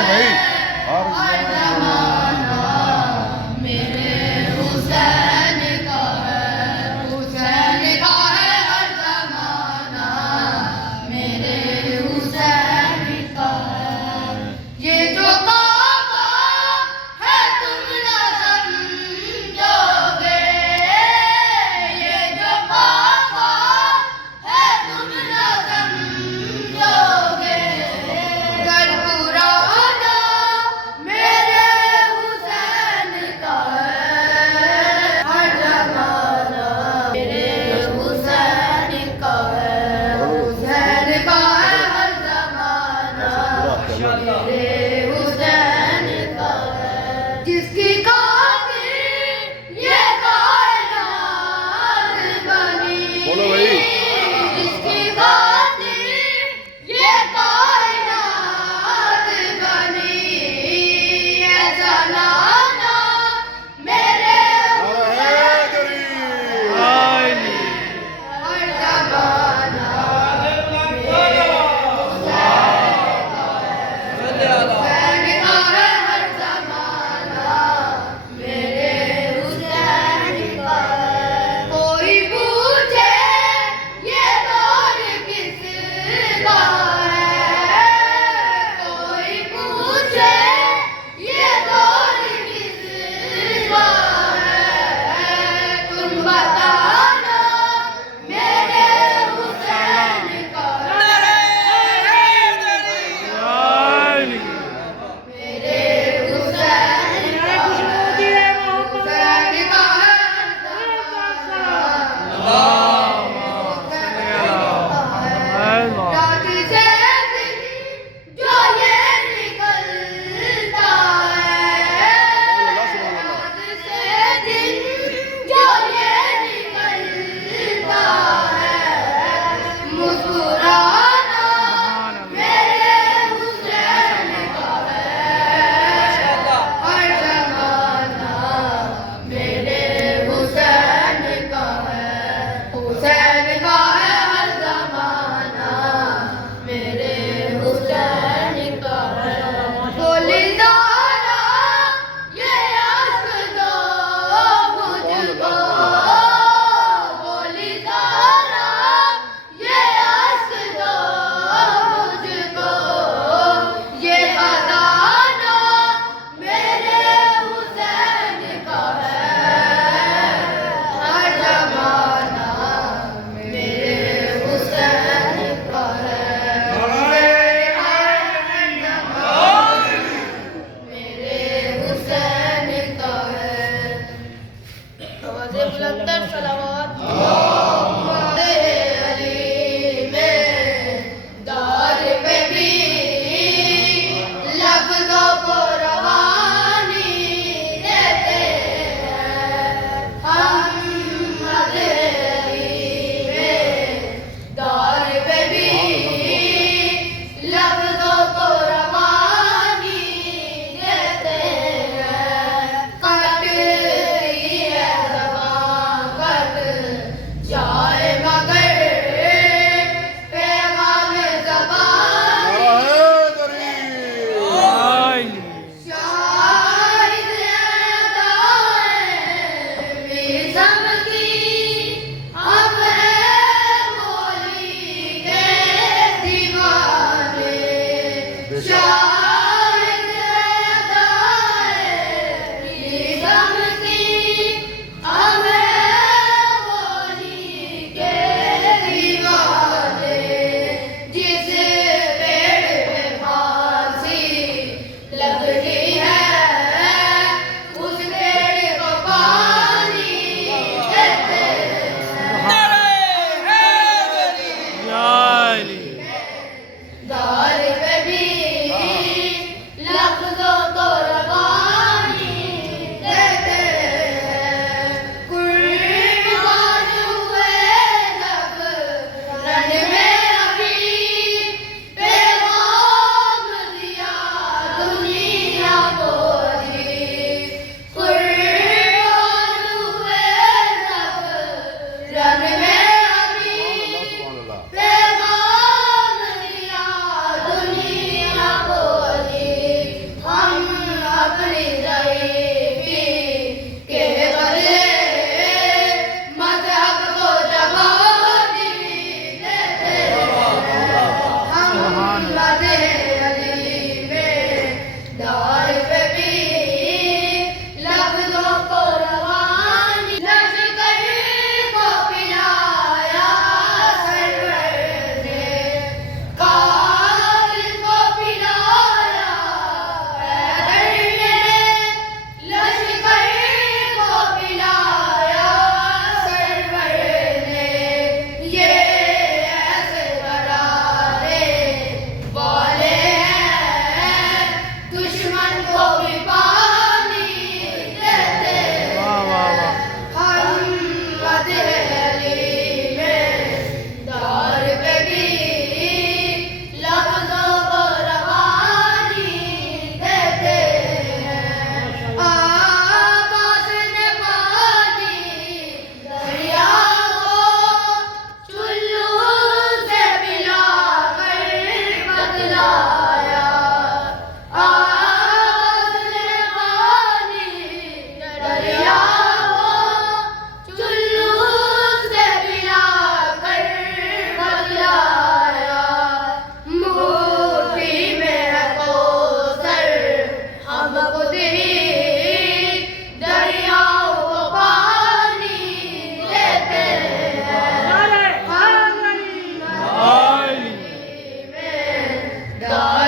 से भाई हर जमाना मेरे हुसैन का है, हुसैन का है हर जमाना मेरे हुसैन का है। ये जो काबा है तुम न समझोगे, ये जो काबा है तुम न समझोगे। घर पुराना मेरे हुसैन का है, हर जमाना मेरे हुसैन का है, हुसैन का है हर जमाना मेरे हुसैन का है। जिसकी खातिर ये कायनात बनी, बोलो भाई। जिसकी खातिर ये कायनात बनी, ऐसा नाना मेरे हैदरी हर जमाना हुसैन का है, हर जमाना मेरे हुसैन का है। कोई पूछे ये दौर किसका है, कोई पूछे ये दौर किसका है, तुम बताना मेरे हुसैन का है, मेरे हुसैन का है, हुसैन का है। रात से दिन जो ये निकलता है, रात से दिन जो ये निकलता है, मुस्कुराना मेरे हुसैन का है, हर जमाना मेरे हुसैन का है, हुसैन का है हर जमाना मेरे हुसैन का है। बोली ज़ारा ये अश्क दो मुझको, बोली ज़ारा ये अश्क दो मुझको, ये खजाना मेरे हुसैन का है, हर जमाना मेरे हुसैन का है, मेरे हुसैन का है। आवाज़े बुलंदर सलावत अली में दार पे भी लफ्ज़ों को रवानी देते हैं, हम अली में दार पे भी लफ्ज़ों को रवानी देते हैं। कटती है ज़बां कट जाए मगर पैगाम ज़बान हैदरी शायद अदाएं मिज़म की अब है बोली के दीवाने, शायद अदाएं मिज़म की अब है बोली के दीवाने। जिस पेड़ पे फांसी लगती है उस पेड़ को पानी देते हैं, दार पे भी अली में दार पे भी लफ्जों को रवानी लश्कर को पिलाया सरवर ने कातिल को पिलाया हैदर ने लश्कर को पिलाया सरवर ने ये ऐसे करारे वाले हैं दुश्मन को भी पानी देते हैं हम अली में दार पे भी लफ्जों को रवानी देते हैं आकाश ने पानी दरिया को चुल्लू से पिला कर बदलाया आकाश ने पानी दरिया को चुल्लू से पिला कर बदलाया मुट्ठी में है कौसर हमको तेरी दरियाओं को पानी देते हैं में दार